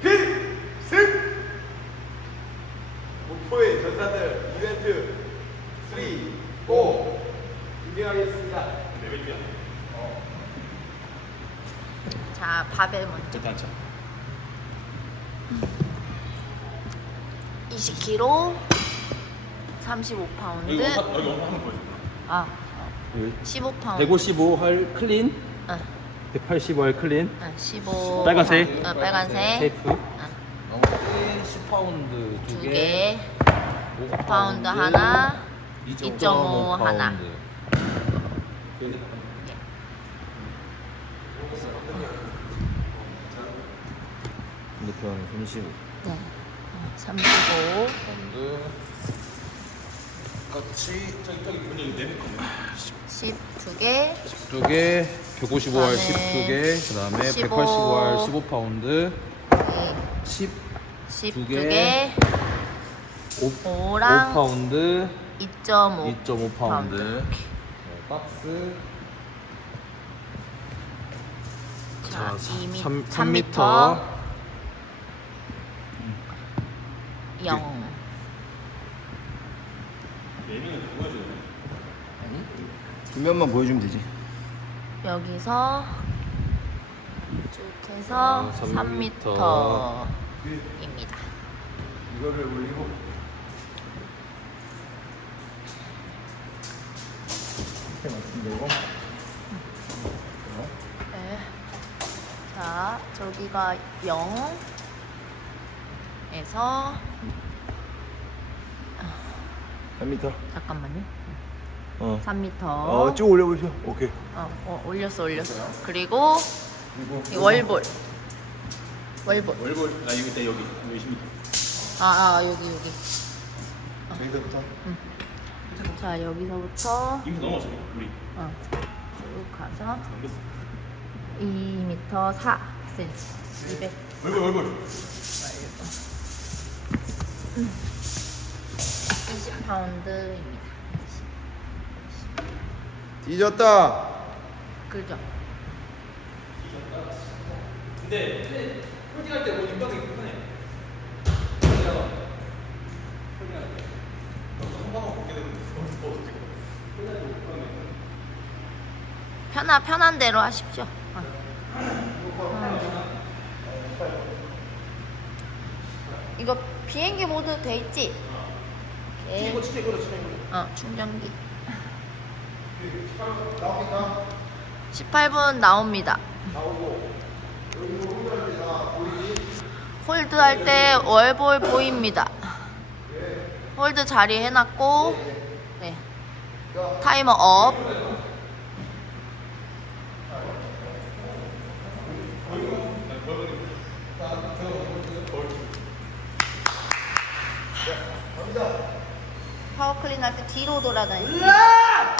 필승 목포의 전사들 이벤트 3, 4 준비하겠습니다. 자, 바벨 먼저. 일단 앉자. 20kg, 35파운드. 여기 원판 여기 원판 한번 보여줘. 아, 여기 15파운드. 155 할 클린, 응, 180월 클린 아, 15. 빨간색? 어, 빨간색. 테이프. 아. 10 파운드 두 개. 개. 5 파운드 하나. 2.5 2.5 하나. 파운드. 반대편 35 네. 35. 파운드 같이 저기 저기 분이 내릴 겁니다. 12개 12개, 155알 12개, 그 다음에 185R 15파운드, 10, 12개, 5, 오랑 파운드. 2.5 2.5파운드. 박스. 자, 2 3, 3m 0 뒷면만 보여주면 되지. 여기서 쭉 해서 아, 3m 3m. 입니다. 이거를 올리고 이렇게 맞추면 되고 네. 자, 저기가 0에서 3m. 잠깐만요. 어. 3m. 어, 쭉 올려보세요. 오케이. 어, 어, 올렸어, 올렸어. 그리고 그리고 이 월볼. 월볼. 월볼 나 이거 때 여기 여기 10m. 아, 아, 여기, 여기. 저기서부터 자, 여기서부터 이거 넘어져 우리. 어, 쭉 가서 넘겼어. 2m 4cm. 200. 월볼 월볼. 20파운드입니다. 뒤졌다. 그죠? 근데 홀딩할 때뭐 입방이 편해. 편하, 편한 대로 하십시오. 어. 이거 비행기 모드 돼 있지? 오케이. 이거 진짜 이거로 진짜 이거. 어, 충전기. 18분 나옵니다. 홀드 할 때 월볼 보입니다. 홀드 자리 해놨고, 네. 타이머 업. 파워 클린 할 때 뒤로 돌아다니. 가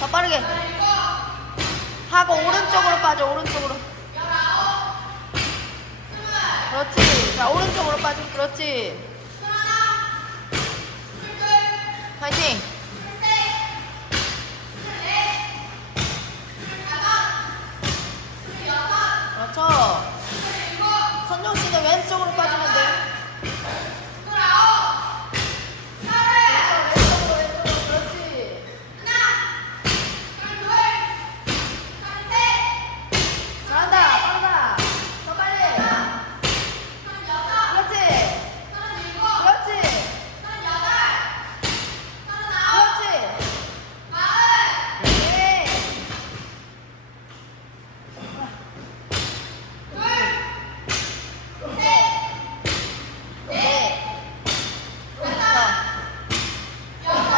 아홉, 빠르게. 하고 오른쪽으로 빠져 오른쪽으로. 그렇지. 자 오른쪽으로 빠져. 그렇지. 파이팅. 그렇죠. 선정 씨는 왼쪽으로 빠지면 돼. 왼쪽으로 왼쪽으로 그렇지. 잘한다. 빠르다. 더 빨리. 그렇지. 그렇지. 그렇지. 네. 네. 다섯. 여섯.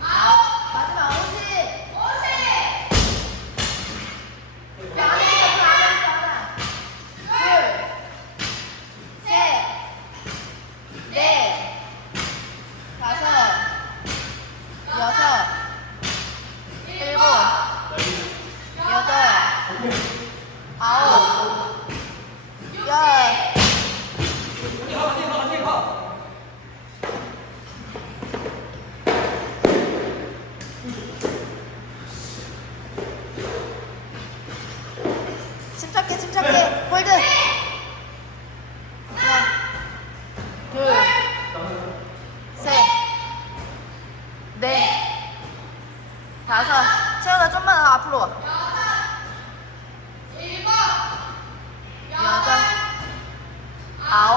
아홉. 마지막 오십. 야, 하나 있어, 그 안에 있어, 하나. 둘, 셋, 넷, 다섯, 여섯, 일곱, 여덟, 아홉, 열. 침착해 침착해 홀드 하나 둘셋넷 다섯 채연아 좀만 더 앞으로 와 여덟 아홉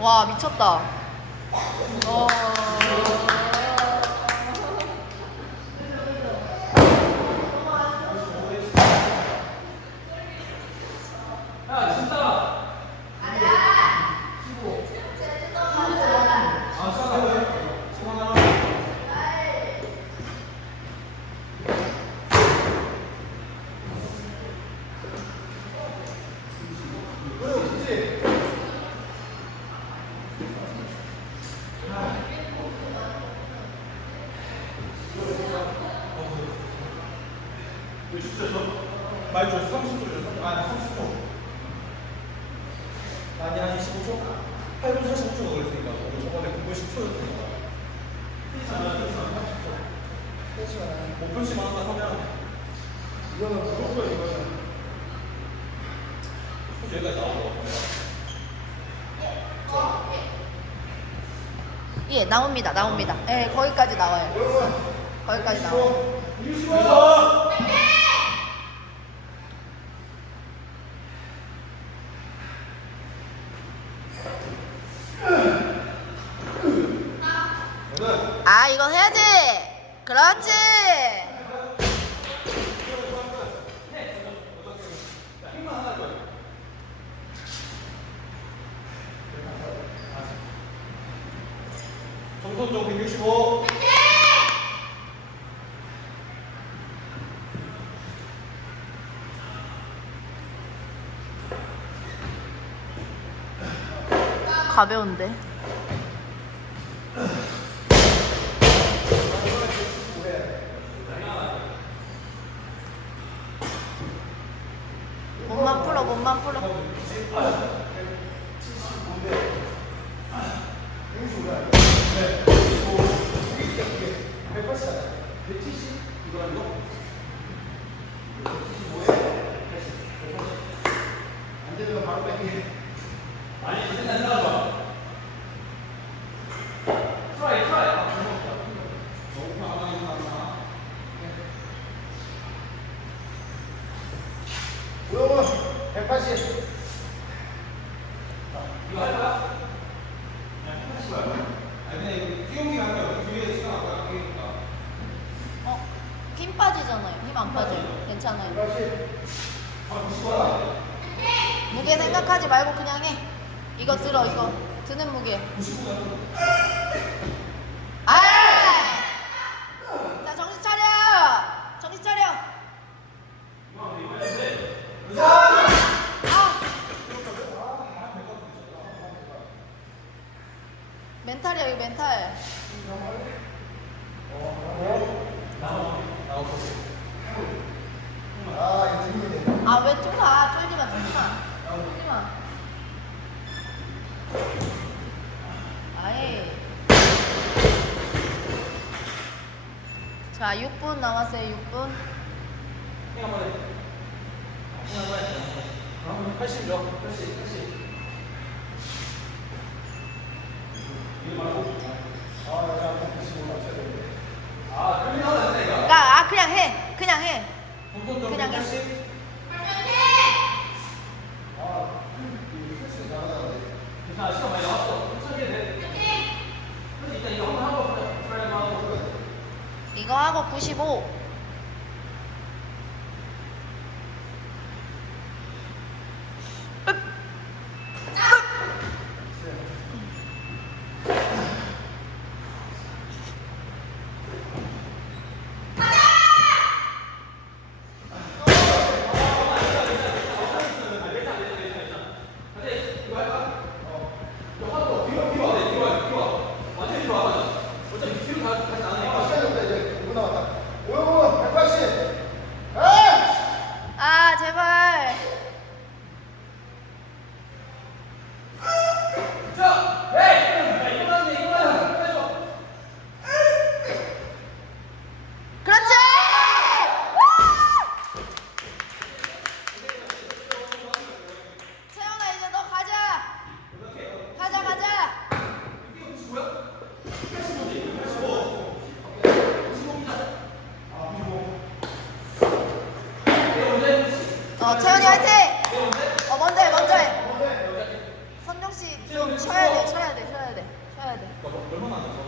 와 미쳤다. 어... 많이 줘, 30초 줘, 아니 30초. 아니 한 25초? 8분 45초가 걸렸으니까 저번에 9분 10초였으니까. 목표치만 한다 하면 이거는 무조건 이거는 여기까지 나온 거예 나옵니다 나옵니다. 예 거기까지 나와요. 거기까지 나와요. 아 이건 해야지. 그렇지. 정선종 165. 가벼운데. 자, 6분 남았어요. 6분. 그냥 한번 해 그냥 한번 해 80 줘. 80 80 아. 아, 아 그냥 해. 그냥 해. 그냥 해. 쉬어야 돼, 쉬어야 돼, 쉬어야 돼, 쉬어야 돼. 어, 얼마나 안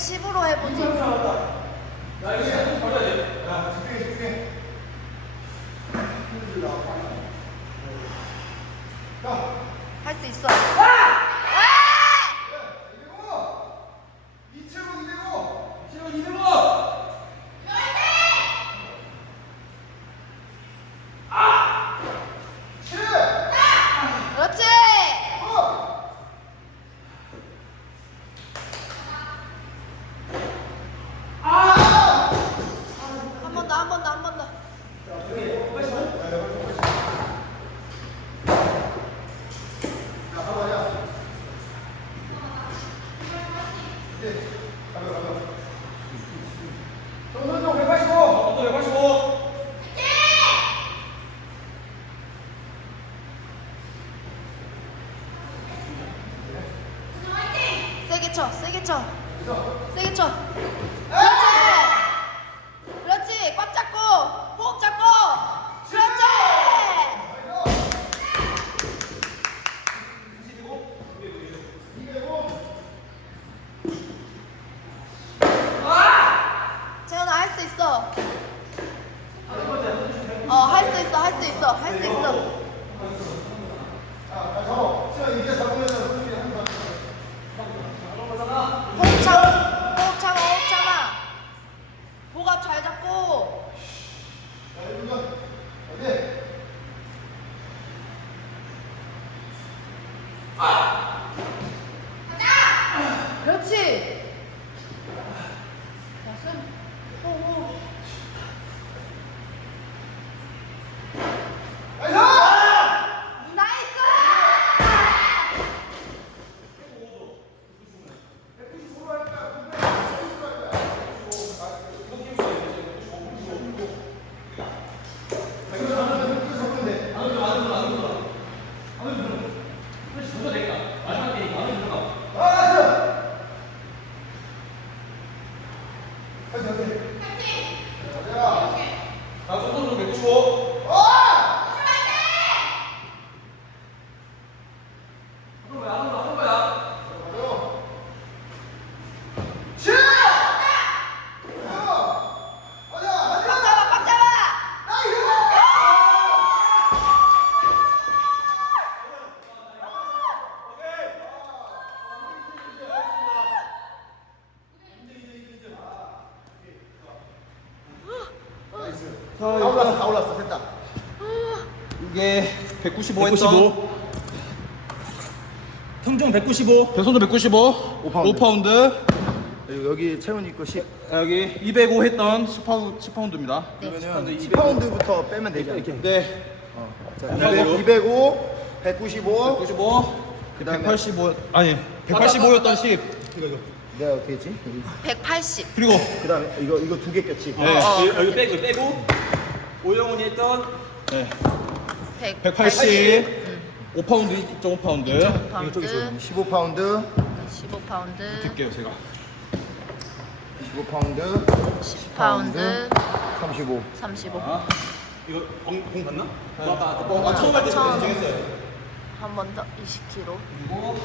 10으로 해보지. 야이제야집중해 집중해 힘들다 빨리. どうぞどうぞ。195 했던 195. 평종 195 배선도 195. 5파운드. 5파운드. 그리고 여기 체온 있고 10. 여기 205 했던 10파운드, 10파운드입니다. 그러면 10파운드부터 빼면 되죠. 이렇게. 네. 자, 200, 205, 195. 95. 그다음에 185. 아니, 185였던 10. 이거 이거. 내가 어떻게 했지? 180. 그리고 그다음에 이거 이거 두 개 꼈지. 네. 여기 빼고 빼고 오영훈이 했던 네. 100, 180, 5파운드, 음. 2.5파운드. 1.5파운드, 15파운드, 15파운드, 뛸게요, 제가. 15파운드, 10파운드, 35. 35. 아, 이거 엉, 공 봤나? 나, 나, 나, 아, 처음 할때 처음. 했어요 한 번 더 20kg. 그리고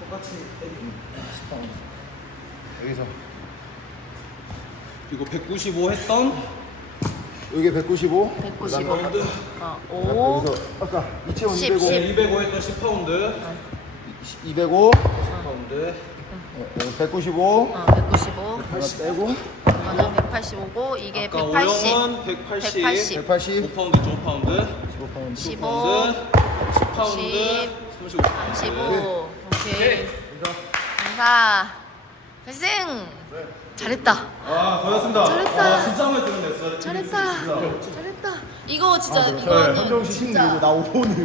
똑같이 여기서. 그리고 195 했던 여기 195 195. 어, 5, 여기서 아까 이채원 10, 205 10. 205 했던 10파운드. 205 10파운드. 195 어, 195. 하나 빼고. 이거는 185고 이게 아까 180. 오영은 180 180. 180 5파운드 5파운드. 15파운드. 15, 10파운드. 35 35. 오케이. 감사. 발생. 잘했다. 아 고맙습니다 잘했다. 아, 진짜 마음에 드는데 진짜 잘했다. 잘했다. 이거 진짜 아, 네. 이거는 현정 씨 진짜 힘들고 나 오늘